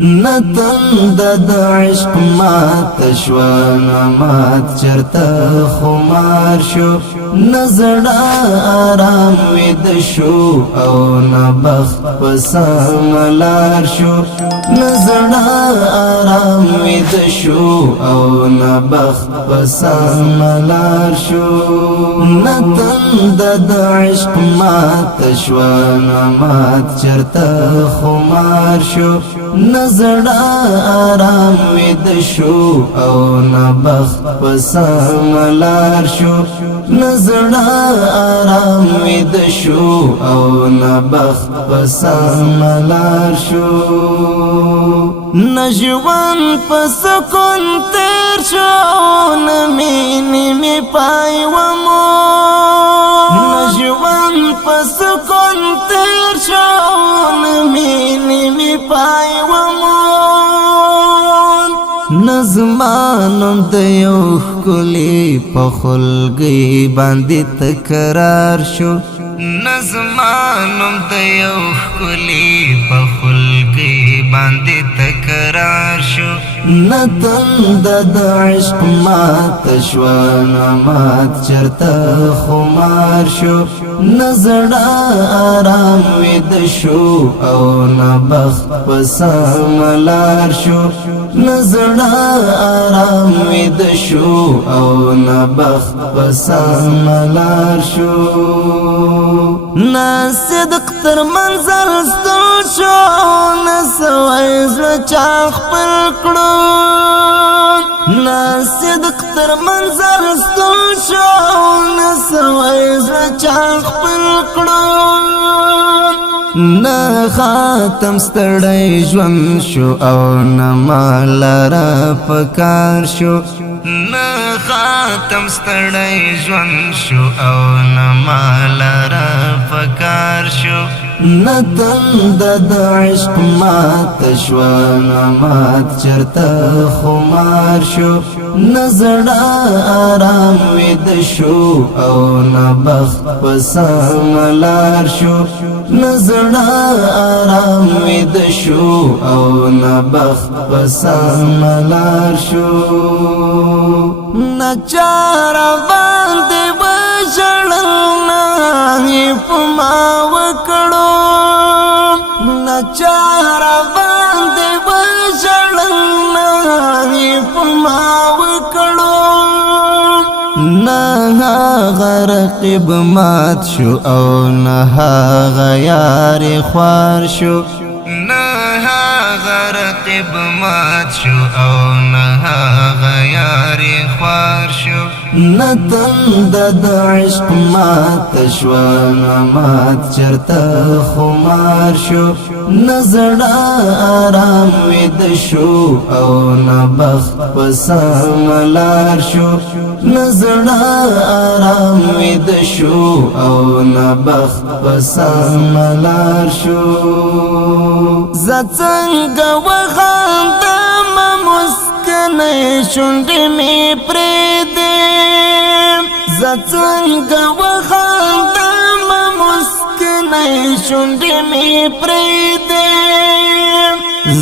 نتن د عشق مات شوانا مات چرتا خمار شو نزڑا آرام وید شو او نبخت پساملار شو نزڑا آرام وید شو او نبخت پساملار شو نتن د عشق مات شوانا مات چرتا خمار شو نزڑا آرام وید شو او نبخت پساملار شو نزڑا آرام وید شو او نبخت پساملار شو نجوان پسکن تیر شو نمینی می پای ومو نجوان پسکن تیر شو نمینی می پای نظمانم د یو ښکلي په خلګۍ باندې تکرار شو نظمانم د یو ښکلي په خلګۍ باندې تکرار شو نتن د عشق مات شوانا مات چرتا خمار شو نزڑا آرام وید شو او نبخت پساملار شو نزڑا آرام وید شو او نبخت پساملار شو نا صدق تر منزل ستل شو نسوی زړه چا خپل کړو نا صدق تر منزل ستل شو نسوی زړه چا خپل کړو نا خاتم ستړی ژوند شو او نه مال را پکار شو نا خاتم ستړی ژوند شو او نه مال را پکار شو نتن د عشق مات شوانا مات چرتا خمار شو نزڑا آرام وید شو او نبخت پساملار شو نزڑا آرام وید شو او نبخت پساملار شو نچارا باندې بشړل نه پما وکړو نچارا باندې بشړل نه پما وکړو نه غرقب مات شو او نه غیار خوار شو نه غرقب مات شو او نه غیار خوار شو نتن د عشق مات شوانا مات چرتا خمار شو نزڑا آرام وید شو او نبخت پساملار شو نزڑا آرام وید شو او نبخت پساملار شو زڅنګ وخاندم مسکنه شونډې می پرېږدې زڅنګ وخاندم مسکنه شونډې می پرېږدې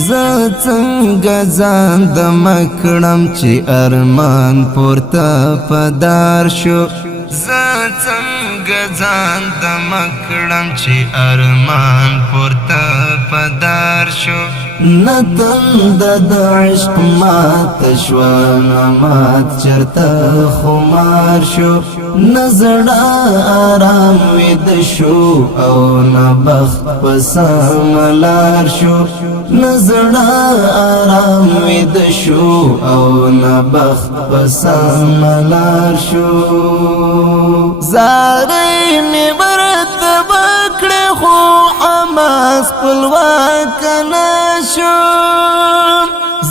زڅنګ ځان د مکړم چې ارمان پورته پدار شو زڅنګ ځان د مکړم چې ارمان پورته پدار شو نتن د عشق مات شوانا مات چرتا خمار شو نزڑا آرام وید شو او نبخت پساملار شو نزڑا آرام وید شو او نبخت پساملار شو زاری می برت بکړې خو حماس پلواک نشو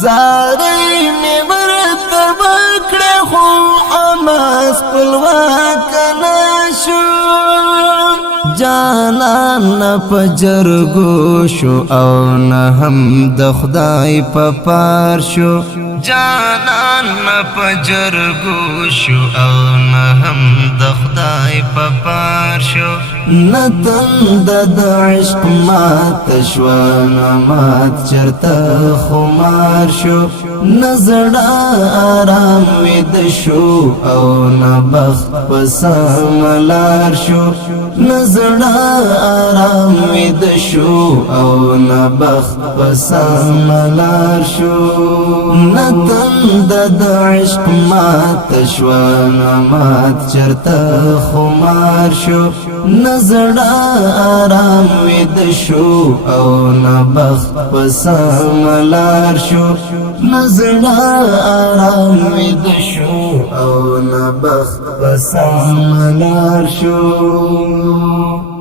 زاری می برت بکړې خو حماس پلواک نشو جانان پجرگو شو او نه هم د خدای په پار شو جانان پجرگو شو او نه هم د خدای په پار شو نتن د عشق مات شو مات چرته خمار شو نزړه آرام وید شو او نه بخت پسملار شو نزړه آرام وید شو او نه بخت پسملار شو نتن د عشق مات شو مات چرته خمار شو نزړه آرام وید شو او نه بخت پسملار شو نزړه آرام وید شو او نه بخت پسملار شو